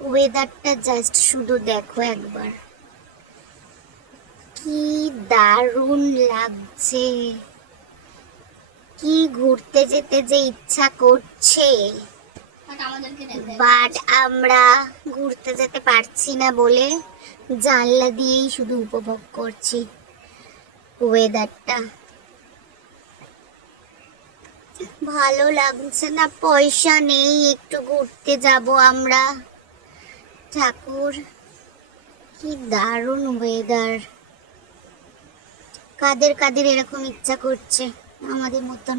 ওয়েদারটা জাস্ট শুধু দেখো একবার, কি দারুণ লাগছে। কি ঘুরতে যেতে যে ইচ্ছা করছে, বাট আমরা ঘুরতে যেতে পারছি না বলে জানলা দিয়েই শুধু উপভোগ করছি ওয়েদারটা। ভালো লাগছে না, পয়সা নেই একটু ঘুরতে যাব আমরা। ঠাকুর, কি দারুণ ওয়েদার। কাদের কাদের এরকম ইচ্ছা করছে আমাদের মতন?